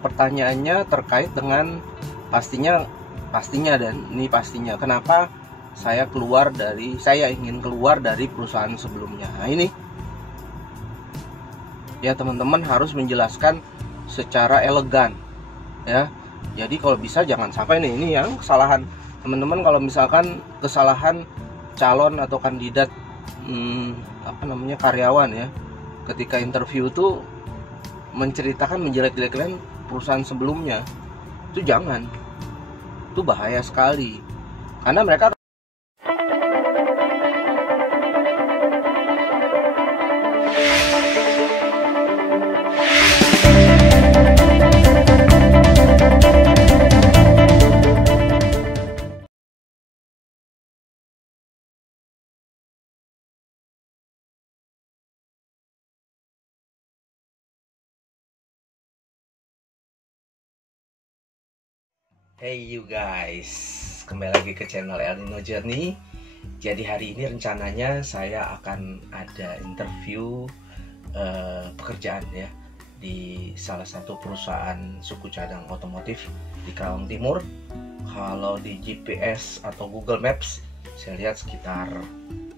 pertanyaannya terkait dengan pastinya dan ini pastinya kenapa saya ingin keluar dari perusahaan sebelumnya. Nah ini ya, teman-teman harus menjelaskan secara elegan ya. Jadi kalau bisa jangan sampai ini yang kesalahan teman-teman, kalau misalkan kesalahan calon atau kandidat karyawan ya, ketika interview tuh menceritakan menjelek-jelekan perusahaan sebelumnya, itu jangan, itu bahaya sekali karena mereka Hey you guys, kembali lagi ke channel El Nino Journey. Jadi hari ini rencananya saya akan ada interview pekerjaan ya di salah satu perusahaan suku cadang otomotif di Karawang Timur. Kalau di GPS atau Google Maps saya lihat sekitar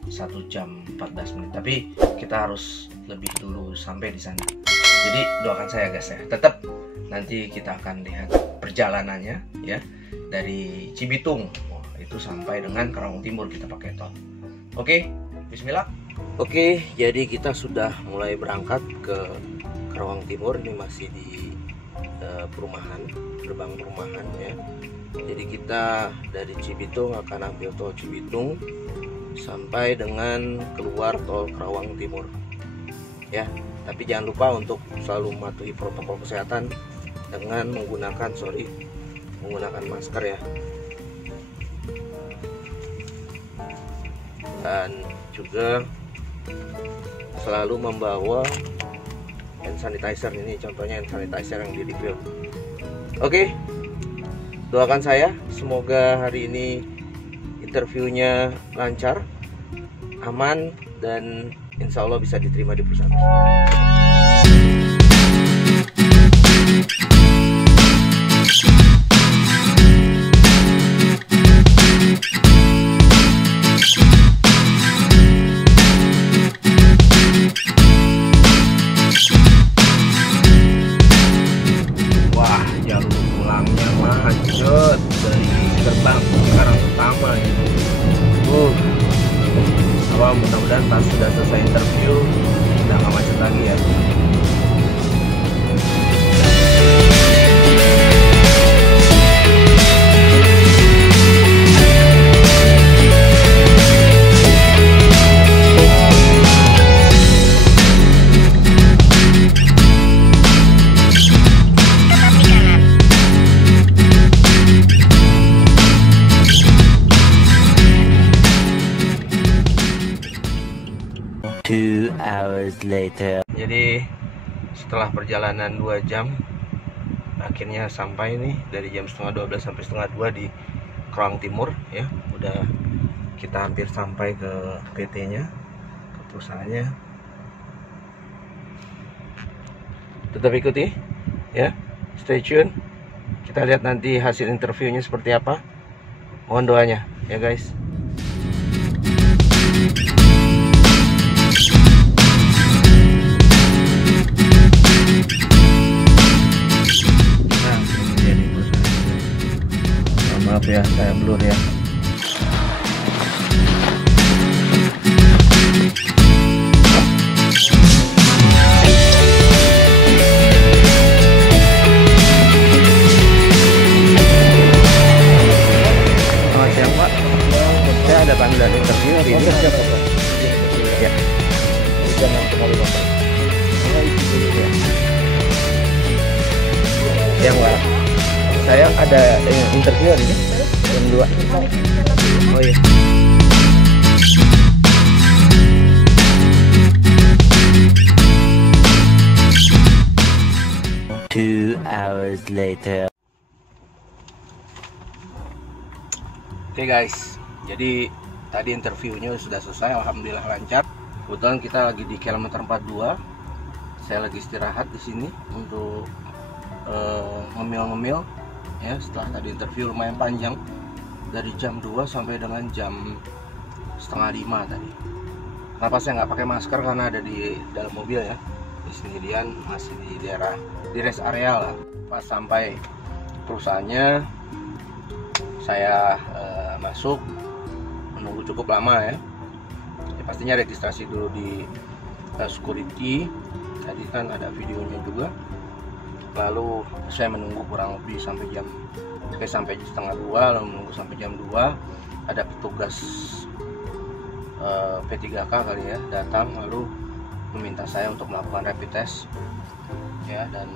1 jam 14 menit, tapi kita harus lebih dulu sampai di sana. Jadi doakan saya guys ya. Tetap nanti kita akan lihat perjalanannya ya dari Cibitung itu sampai dengan Karawang Timur kita pakai tol. Oke, bismillah. Oke, jadi kita sudah mulai berangkat ke Karawang Timur. Ini masih di perumahan, gerbang perumahan ya. Jadi kita dari Cibitung akan ambil tol Cibitung sampai dengan keluar tol Karawang Timur ya. Tapi jangan lupa untuk selalu mematuhi protokol kesehatan dengan menggunakan masker ya, dan juga selalu membawa hand sanitizer. Ini contohnya hand sanitizer yang di refill. Oke, doakan saya semoga hari ini interviewnya lancar, aman, dan insya Allah bisa diterima di perusahaan. Wah, jalur pulangnya macet dari gerbang sekarang utama gitu. Mudah-mudahan pas sudah selesai interview udah nggak macet lagi ya. Later. Jadi setelah perjalanan 2 jam akhirnya sampai nih, dari jam 11:30 sampai 11:30 di Karawang Timur ya. Udah kita hampir sampai ke PT-nya, ke perusahaannya. Tetap ikuti ya, stay tune. Kita lihat nanti hasil interviewnya seperti apa. Mohon doanya ya guys. Maaf ya, saya blur ya. Selamat siang Pak, saya ada panggilan interview hari ini. Siapa Pak? Ya. Jangan terlalu Bapak. Yang Pak, saya ada interview hari ini jam 2. Oh iya. Two hours later. Oke guys, jadi tadi interviewnya sudah selesai, alhamdulillah lancar. Kebetulan kita lagi di kilometer 42. Saya lagi istirahat di sini untuk ngemil-ngemil ya. Setelah tadi interview lumayan panjang, dari jam 2 sampai dengan jam 4:30 tadi. Kenapa saya nggak pakai masker? Karena ada di dalam mobil ya, di sendirian, masih di daerah di rest area lah. Pas sampai perusahaannya, saya masuk, menunggu cukup lama ya. Pastinya registrasi dulu di security. Tadi kan ada videonya juga. Lalu saya menunggu kurang lebih sampai sampai 1:30, lalu menunggu sampai jam 2. Ada petugas P3K kali ya datang, lalu meminta saya untuk melakukan rapid test ya, dan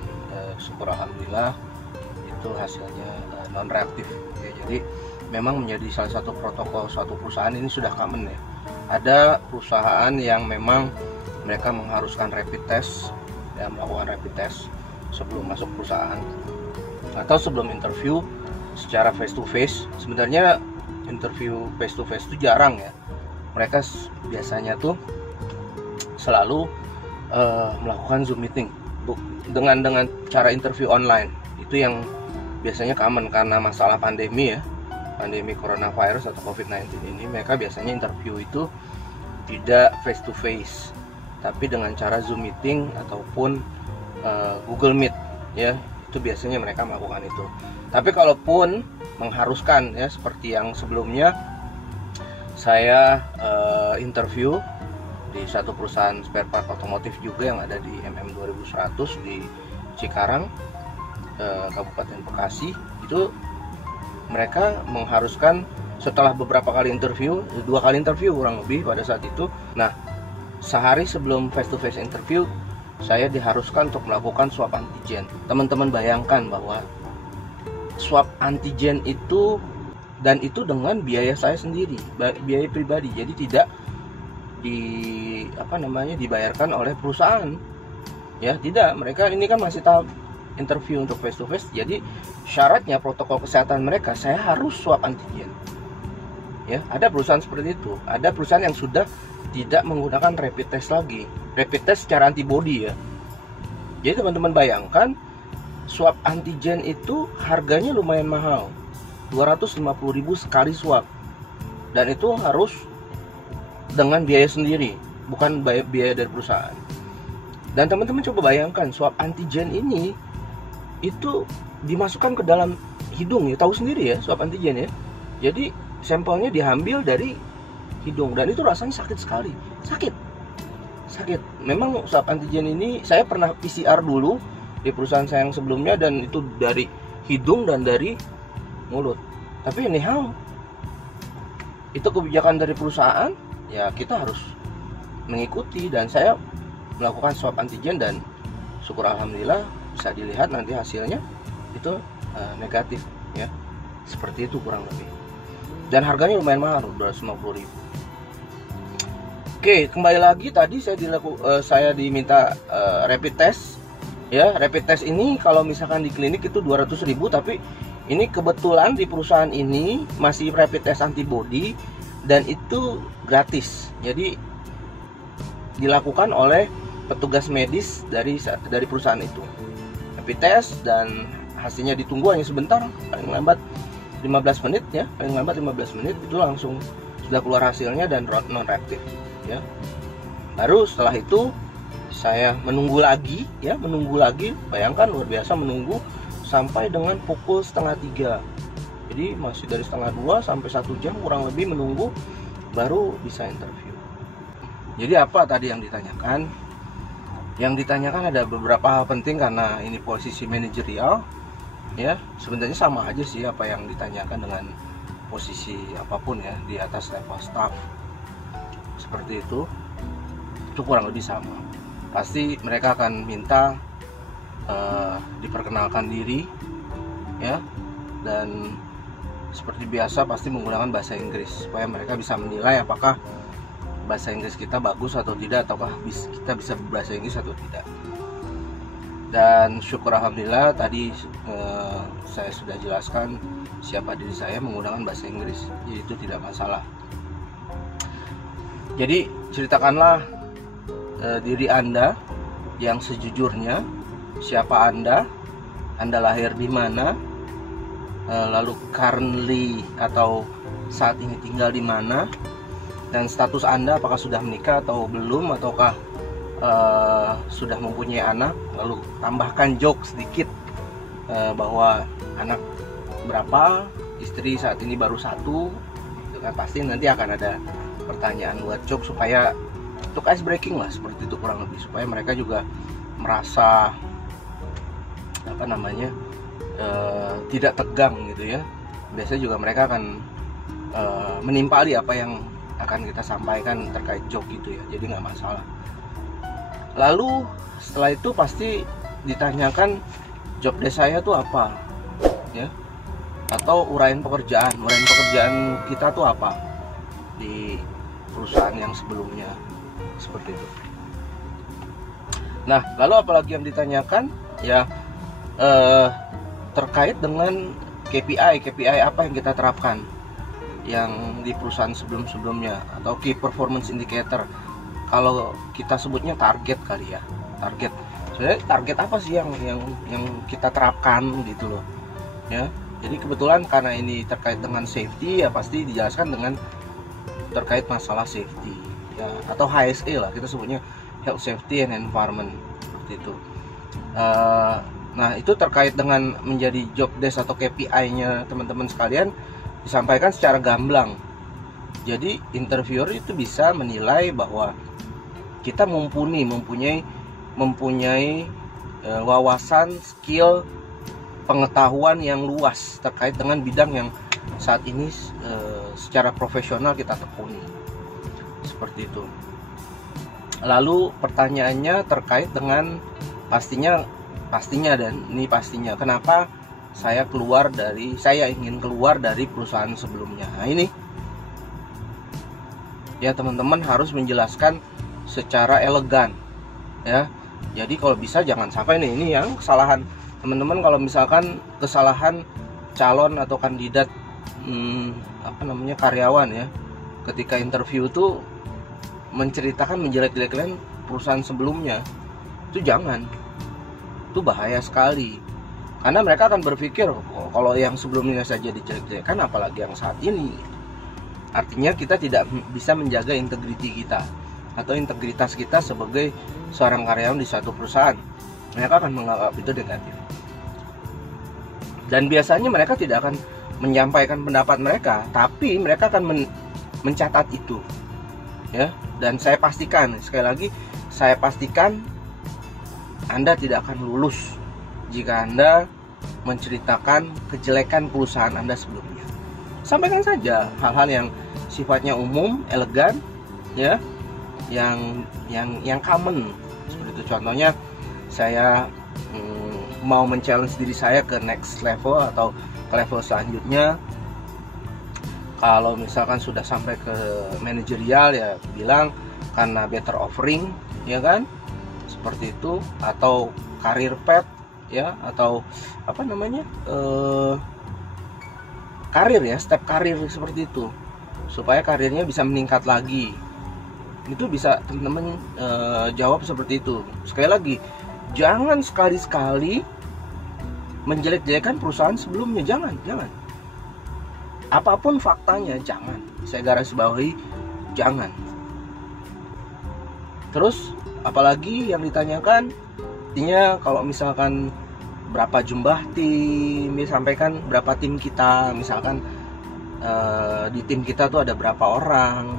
syukur alhamdulillah itu hasilnya non reaktif ya. Jadi memang menjadi salah satu protokol suatu perusahaan, ini sudah common ya. Ada perusahaan yang memang mereka mengharuskan rapid test ya, melakukan rapid test sebelum masuk perusahaan atau sebelum interview secara face to face. Sebenarnya interview face to face itu jarang ya. Mereka biasanya tuh selalu melakukan Zoom meeting dengan cara interview online. Itu yang biasanya common karena masalah pandemi ya, pandemi coronavirus atau COVID-19 ini. Mereka biasanya interview itu tidak face to face, tapi dengan cara Zoom meeting ataupun Google Meet ya. Itu biasanya mereka melakukan itu. Tapi kalaupun mengharuskan ya, seperti yang sebelumnya saya interview di satu perusahaan spare part otomotif juga yang ada di MM 2100 di Cikarang, Kabupaten Bekasi. Itu mereka mengharuskan setelah beberapa kali interview, 2 kali interview kurang lebih pada saat itu. Nah, sehari sebelum face to face interview saya diharuskan untuk melakukan swab antigen. Teman-teman bayangkan bahwa swab antigen itu, dan itu dengan biaya saya sendiri, biaya pribadi. Jadi tidak dibayarkan oleh perusahaan. Ya, tidak. Mereka ini kan masih tahap interview untuk face to face. Jadi syaratnya protokol kesehatan mereka, saya harus swab antigen. Ya, ada perusahaan seperti itu. Ada perusahaan yang sudah tidak menggunakan rapid test lagi. Rapid test secara antibody ya. Jadi teman-teman bayangkan, swab antigen itu harganya lumayan mahal. 250.000 sekali swab. Dan itu harus dengan biaya sendiri, bukan biaya dari perusahaan. Dan teman-teman coba bayangkan, swab antigen ini itu dimasukkan ke dalam hidung ya, tahu sendiri ya swab antigen ya. Jadi sampelnya diambil dari hidung dan itu rasanya sakit sekali. Sakit. Memang swab antigen ini saya pernah PCR dulu di perusahaan saya yang sebelumnya, dan itu dari hidung dan dari mulut. Tapi anyhow, itu kebijakan dari perusahaan, ya kita harus mengikuti. Dan saya melakukan swab antigen dan syukur alhamdulillah bisa dilihat nanti hasilnya itu negatif ya. Seperti itu kurang lebih. Dan harganya lumayan mahal, 250.000. Oke, kembali lagi tadi saya diminta rapid test ya. Rapid test ini kalau misalkan di klinik itu 200.000, tapi ini kebetulan di perusahaan ini masih rapid test antibody dan itu gratis. Jadi dilakukan oleh petugas medis dari perusahaan itu. Rapid test dan hasilnya ditunggu hanya sebentar, paling lambat 15 menit ya, paling lambat 15 menit itu langsung sudah keluar hasilnya dan non reaktif ya. Baru setelah itu saya menunggu lagi. Bayangkan luar biasa, menunggu sampai dengan pukul 2:30. Jadi masih dari 1:30 sampai 1 jam kurang lebih menunggu baru bisa interview. Jadi apa tadi yang ditanyakan? Yang ditanyakan ada beberapa hal penting karena ini posisi manajerial ya. Sebenarnya sama aja sih apa yang ditanyakan dengan posisi apapun ya, di atas level staff seperti itu kurang lebih sama. Pasti mereka akan minta diperkenalkan diri ya, dan seperti biasa pasti menggunakan bahasa Inggris supaya mereka bisa menilai apakah bahasa Inggris kita bagus atau tidak, ataukah kita bisa berbahasa Inggris atau tidak. Dan syukur alhamdulillah tadi saya sudah jelaskan siapa diri saya menggunakan bahasa Inggris, jadi itu tidak masalah. Jadi ceritakanlah diri Anda yang sejujurnya, siapa Anda Anda lahir di mana, lalu currently atau saat ini tinggal di mana, dan status Anda apakah sudah menikah atau belum, ataukah sudah mempunyai anak. Lalu tambahkan joke sedikit bahwa anak berapa, istri saat ini baru 1, itu kan pasti nanti akan ada pertanyaan buat joke supaya untuk ice breaking lah, seperti itu kurang lebih, supaya mereka juga merasa tidak tegang gitu ya. Biasanya juga mereka akan menimpali apa yang akan kita sampaikan terkait joke gitu ya, jadi nggak masalah. Lalu setelah itu pasti ditanyakan job desk saya tuh apa ya, atau uraian pekerjaan kita tuh apa di perusahaan yang sebelumnya, seperti itu. Nah, lalu apalagi yang ditanyakan ya, terkait dengan KPI apa yang kita terapkan yang di perusahaan sebelum-sebelumnya, atau key performance indicator, kalau kita sebutnya target kali ya, target. Sebenarnya target apa sih yang kita terapkan gitu loh ya. Jadi kebetulan karena ini terkait dengan safety ya, pasti dijelaskan dengan terkait masalah safety ya, atau HSE lah kita sebutnya, health, safety and environment, seperti itu. Nah, itu terkait dengan menjadi job desk atau KPI-nya teman-teman sekalian, disampaikan secara gamblang. Jadi interviewer itu bisa menilai bahwa kita mempunyai wawasan, skill, pengetahuan yang luas terkait dengan bidang yang saat ini secara profesional kita tekuni, seperti itu. Lalu pertanyaannya terkait dengan pastinya kenapa saya ingin keluar dari perusahaan sebelumnya. Nah, ini ya teman-teman harus menjelaskan secara elegan ya. Jadi kalau bisa jangan sampai ini yang kesalahan teman-teman, kalau misalkan kesalahan calon atau kandidat karyawan ya, ketika interview tuh menceritakan menjelek-jelekan perusahaan sebelumnya, itu jangan. Itu bahaya sekali, karena mereka akan berpikir kalau yang sebelumnya saja dijelek-jelekan, apalagi yang saat ini. Artinya kita tidak bisa menjaga integriti kita atau integritas kita sebagai seorang karyawan di suatu perusahaan. Mereka akan menganggap itu negatif, dan biasanya mereka tidak akan menyampaikan pendapat mereka, tapi mereka akan mencatat itu ya. Dan saya pastikan, sekali lagi saya pastikan, Anda tidak akan lulus jika Anda menceritakan kejelekan perusahaan Anda sebelumnya. Sampaikan saja hal-hal yang sifatnya umum, elegan, ya, yang common. Seperti itu. Contohnya, saya mau men-challenge diri saya ke next level atau ke level selanjutnya. Kalau misalkan sudah sampai ke manajerial, ya bilang karena better offering, ya kan? Seperti itu. Atau career path, ya, atau karir ya, step karir seperti itu, supaya karirnya bisa meningkat lagi. Itu bisa teman-teman jawab seperti itu. Sekali lagi, jangan sekali-sekali menjelek-jelekan perusahaan sebelumnya, jangan. Apapun faktanya, jangan. Saya garis bawahi, jangan. Terus apalagi yang ditanyakan, artinya kalau misalkan berapa jumlah tim, disampaikan berapa tim kita, misalkan di tim kita tuh ada berapa orang,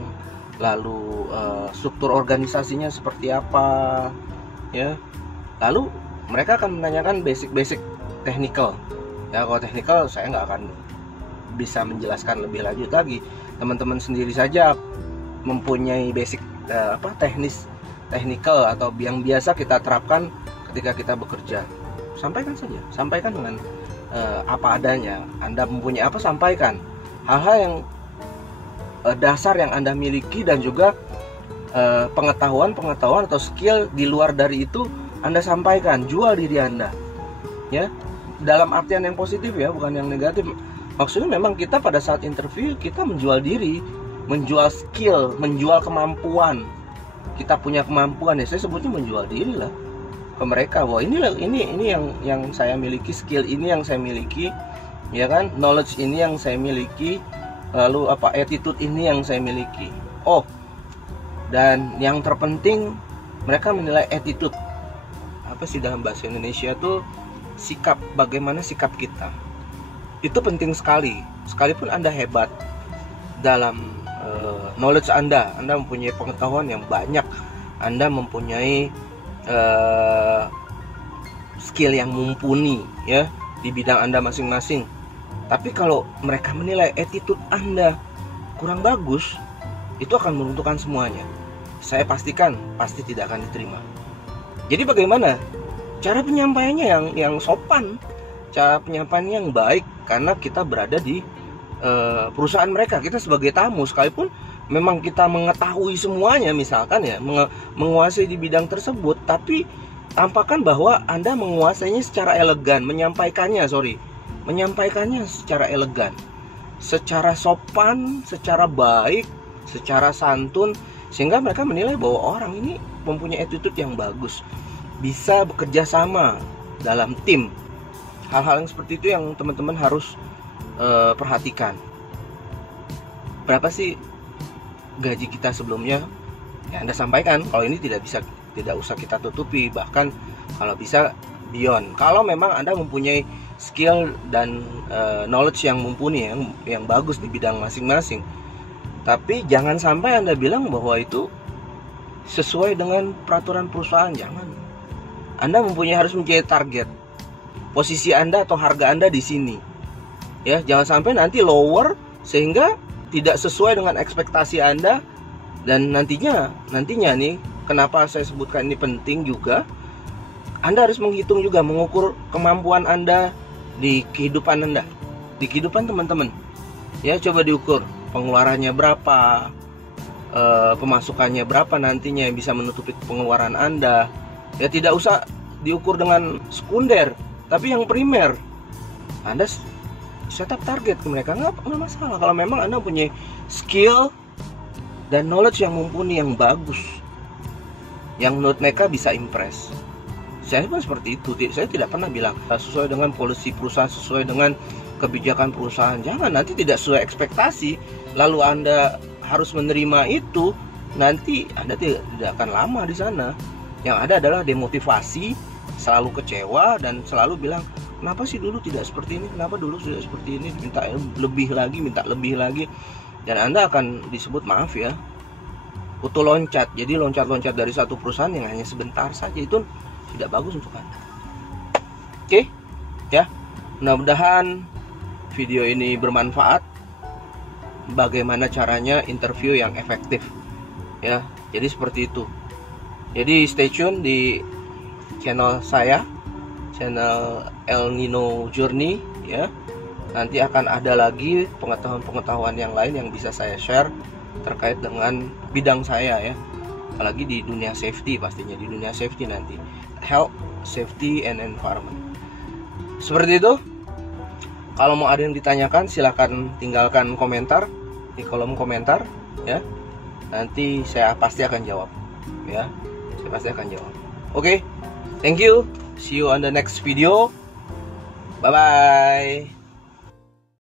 lalu struktur organisasinya seperti apa, ya. Lalu mereka akan menanyakan basic technical. Ya, kalau technical saya nggak akan bisa menjelaskan lebih lanjut lagi. Teman-teman sendiri saja mempunyai basic technical atau yang biasa kita terapkan ketika kita bekerja. Sampaikan saja, sampaikan dengan apa adanya. Anda mempunyai apa, sampaikan. Hal-hal yang dasar yang Anda miliki, dan juga pengetahuan atau skill di luar dari itu Anda sampaikan. Jual diri Anda, ya, dalam artian yang positif ya, bukan yang negatif. Maksudnya memang kita pada saat interview kita menjual diri, menjual skill, menjual kemampuan. Kita punya kemampuan, ya saya sebutnya menjual diri lah. ke mereka bahwa ini yang saya miliki, skill ini yang saya miliki, ya kan, knowledge ini yang saya miliki, lalu attitude ini yang saya miliki. Oh, dan yang terpenting mereka menilai attitude. Apa sih dalam bahasa Indonesia tuh, sikap, bagaimana sikap kita. Itu penting sekali. Sekalipun Anda hebat dalam knowledge Anda mempunyai pengetahuan yang banyak, Anda mempunyai skill yang mumpuni ya di bidang Anda masing-masing. Tapi kalau mereka menilai attitude Anda kurang bagus, itu akan meruntuhkan semuanya. Saya pastikan pasti tidak akan diterima. Jadi bagaimana cara penyampaiannya yang sopan, cara penyampaiannya yang baik, karena kita berada di perusahaan mereka, kita sebagai tamu, sekalipun memang kita mengetahui semuanya, misalkan ya, menguasai di bidang tersebut, tapi tampakkan bahwa Anda menguasainya secara elegan, menyampaikannya secara elegan, secara sopan, secara baik, secara santun, sehingga mereka menilai bahwa orang ini mempunyai attitude yang bagus, bisa bekerja sama dalam tim. Hal-hal yang seperti itu yang teman-teman harus perhatikan. Berapa sih gaji kita sebelumnya? Ya Anda sampaikan. Kalau ini tidak usah kita tutupi, bahkan kalau bisa beyond. Kalau memang Anda mempunyai skill dan knowledge yang mumpuni, yang bagus di bidang masing-masing. Tapi jangan sampai Anda bilang bahwa itu sesuai dengan peraturan perusahaan. Jangan. Anda harus mempunyai target. Posisi Anda atau harga Anda di sini. Ya, jangan sampai nanti lower sehingga tidak sesuai dengan ekspektasi Anda. Dan nantinya nih, kenapa saya sebutkan ini penting juga, Anda harus menghitung juga, mengukur kemampuan Anda di kehidupan Anda, di kehidupan teman-teman. Ya, coba diukur pengeluarannya berapa, pemasukannya berapa nantinya yang bisa menutupi pengeluaran Anda. Ya, tidak usah diukur dengan sekunder, tapi yang primer. Anda set up target ke mereka, nggak masalah. Kalau memang Anda punya skill dan knowledge yang mumpuni, yang bagus, yang menurut mereka bisa impress. Saya pun seperti itu. Saya tidak pernah bilang sesuai dengan polisi perusahaan, sesuai dengan kebijakan perusahaan. Jangan, nanti tidak sesuai ekspektasi, lalu Anda harus menerima itu, nanti Anda tidak akan lama di sana. Yang ada adalah demotivasi, selalu kecewa, dan selalu bilang, kenapa sih dulu tidak seperti ini, kenapa dulu tidak seperti ini, minta lebih lagi. Dan Anda akan disebut, maaf ya, kutu loncat. Jadi loncat-loncat dari satu perusahaan yang hanya sebentar saja, itu tidak bagus untuk Anda. Oke, ya, mudah-mudahan video ini bermanfaat. Bagaimana caranya interview yang efektif, ya. Jadi seperti itu. Jadi stay tune di channel saya, channel El Nino Journey, ya. Nanti akan ada lagi pengetahuan-pengetahuan yang lain yang bisa saya share terkait dengan bidang saya, ya. Apalagi di dunia safety, pastinya di dunia safety nanti, health, safety, and environment. Seperti itu. Kalau mau ada yang ditanyakan, silakan tinggalkan komentar di kolom komentar, ya. Nanti saya pasti akan jawab, ya. Saya pasti akan jawab. Oke, thank you. See you on the next video. Bye bye.